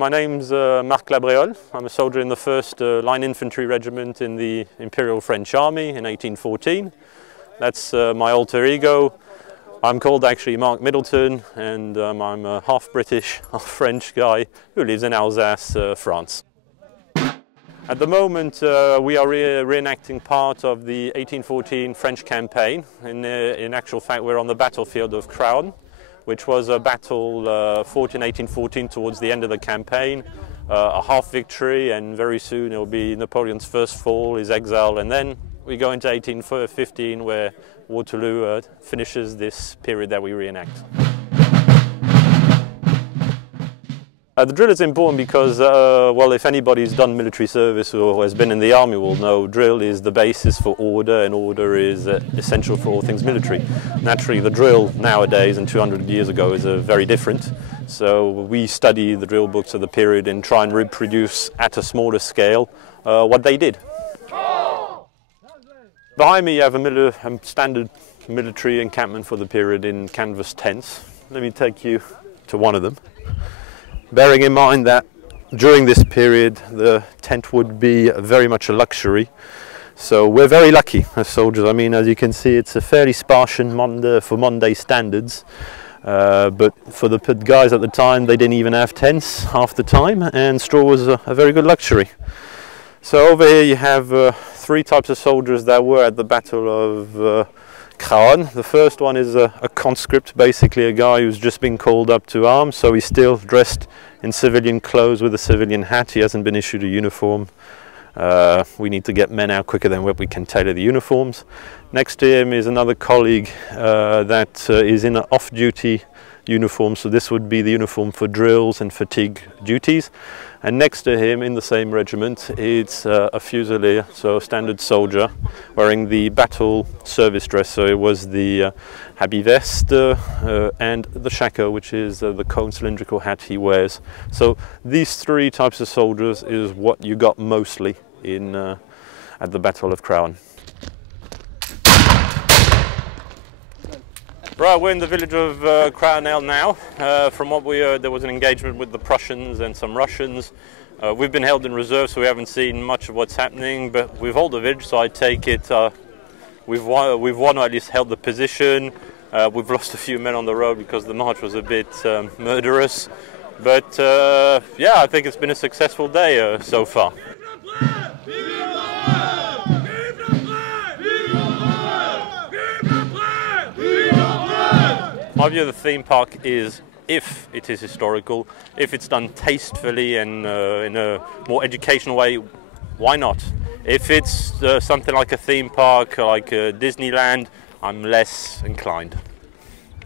My name's Marc Labréole. I'm a soldier in the 1st Line Infantry Regiment in the Imperial French Army in 1814. That's my alter ego. I'm called actually Mark Middleton, and I'm a half British, half French guy who lives in Alsace, France. At the moment we are reenacting part of the 1814 French campaign. In actual fact, we're on the battlefield of Craonne, which was a battle fought in 1814 towards the end of the campaign, a half victory, and very soon it will be Napoleon's first fall, his exile, and then we go into 1815 where Waterloo finishes this period that we reenact. The drill is important because, well, if anybody's done military service or has been in the army will know drill is the basis for order, and order is essential for all things military. Naturally, the drill nowadays and 200 years ago is very different. So we study the drill books of the period and try and reproduce at a smaller scale what they did. Behind me you have a standard military encampment for the period in canvas tents. Let me take you to one of them. Bearing in mind that during this period the tent would be very much a luxury. So we're very lucky as soldiers. I mean, as you can see, it's a fairly sparse for Monday standards. But for the guys at the time, they didn't even have tents half the time, and straw was a very good luxury. So over here you have 3 types of soldiers that were at the Battle of Craonne. The first one is a conscript, basically a guy who's just been called up to arms, so he's still dressed in civilian clothes with a civilian hat. He hasn't been issued a uniform. We need to get men out quicker than what we can tailor the uniforms. Next to him is another colleague that is in an off-duty uniform, so this would be the uniform for drills and fatigue duties. And next to him in the same regiment it's a fusilier, so a standard soldier wearing the battle service dress. So it was the habit veste and the shako, which is the cone cylindrical hat he wears. So these 3 types of soldiers is what you got mostly in at the Battle of Craonne. Right, we're in the village of Craonne now. From what we heard, there was an engagement with the Prussians and some Russians. We've been held in reserve, so we haven't seen much of what's happening, but we've held the village, so I take it we've won, or at least held the position. We've lost a few men on the road because the march was a bit murderous. But yeah, I think it's been a successful day so far. My view of the theme park is, if it is historical, if it's done tastefully and in a more educational way, why not? If it's something like a theme park, like Disneyland, I'm less inclined.